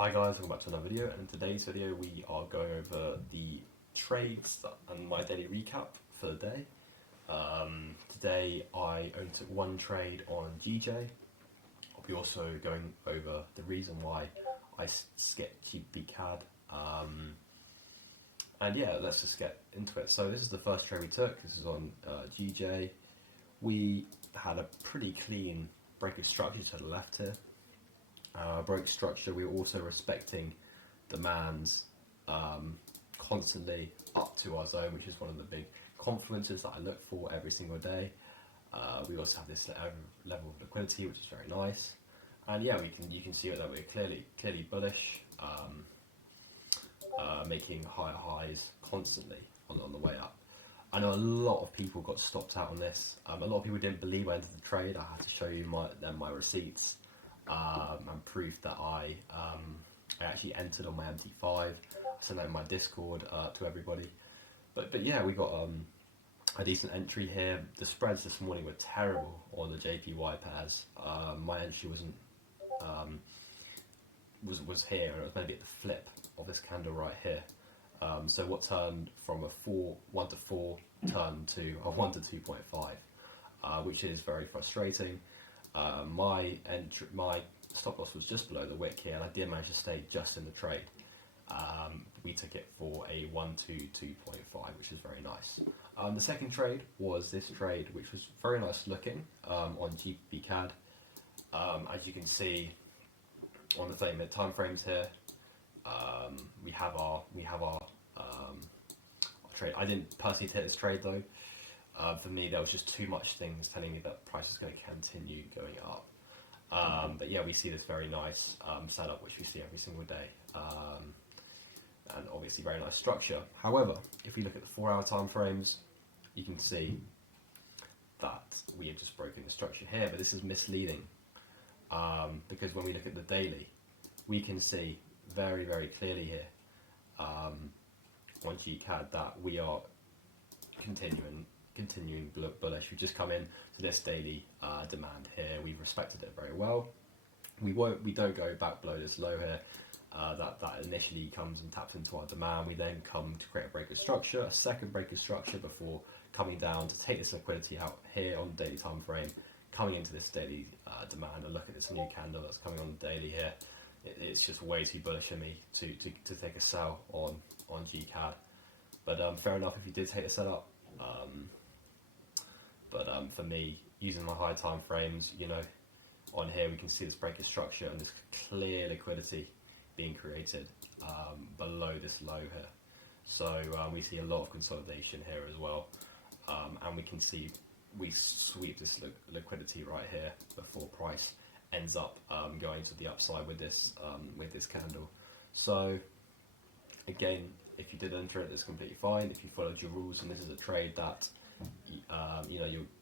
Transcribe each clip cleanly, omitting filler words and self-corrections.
Hi guys, welcome back to another video, and in today's video we are going over the trades and my daily recap for the day. Today I only took one trade on GJ. I'll be also going over the reason why I skipped GBPJPY. And yeah, let's just get into it. So this is the first trade we took. This is on GJ. We had a pretty clean break of structure to the left here. Broke structure. We were also respecting demands constantly up to our zone, which is one of the big confluences that I look for every single day. We also have this level of liquidity, which is very nice. And yeah, you can see that we're clearly bullish, making higher highs constantly on the way up. I know a lot of people got stopped out on this. A lot of people didn't believe I entered the trade. I had to show you my receipts and proof that I actually entered on my MT5. I sent that in my Discord to everybody. But yeah, we got a decent entry here. The spreads this morning were terrible on the JPY pairs. My entry was here, and it was maybe at the flip of this candle right here. So what turned from a 1 to 4 turned to a 1 to 2.5, which is very frustrating. My stop loss was just below the wick here, and I did manage to stay just in the trade. We took it for a 1 to 2.5, which is very nice. The second trade was this trade, which was very nice looking on GBPJPY. As you can see on the 30-minute time frames here, we have our trade. I didn't personally take this trade though. For me, there was just too much things telling me that price is going to continue going up. But yeah, we see this very nice setup, which we see every single day, and obviously very nice structure. However, if we look at the 4-hour time frames, you can see that we have just broken the structure here, but this is misleading, because when we look at the daily, we can see very clearly here on GCAD that we are continuing bullish. We've just come in to this daily demand here. We've respected it very well. We don't go back below this low here. That initially comes and taps into our demand. We then come to create a break of structure, a second break of structure, before coming down to take this liquidity out here on the daily time frame, coming into this daily demand. And look at this new candle that's coming on the daily here. It's just way too bullish in me to take a sell on GCAD. But fair enough if you did take the setup. But for me, using my high time frames, on here we can see this break of structure and this clear liquidity being created below this low here. So we see a lot of consolidation here as well, and we can see we sweep this liquidity right here before price ends up going to the upside with this candle. So again, if you did enter it, that's completely fine. If you followed your rules and this is a trade that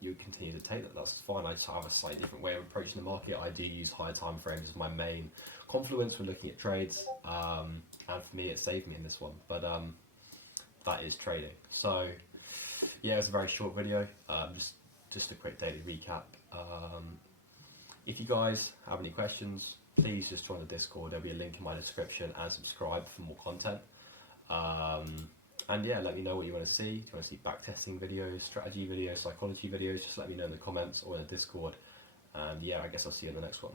you continue to take, that's fine. I just have a slightly different way of approaching the market. I do use higher time frames as my main confluence when looking at trades, and for me it saved me in this one. But that is trading. So yeah, it's a very short video, just a quick daily recap. If you guys have any questions, please just join the Discord. There'll be a link in my description, and subscribe for more content. And yeah, let me know what you want to see. Do you want to see backtesting videos, strategy videos, psychology videos? Just let me know in the comments or in the Discord. And yeah, I guess I'll see you in the next one.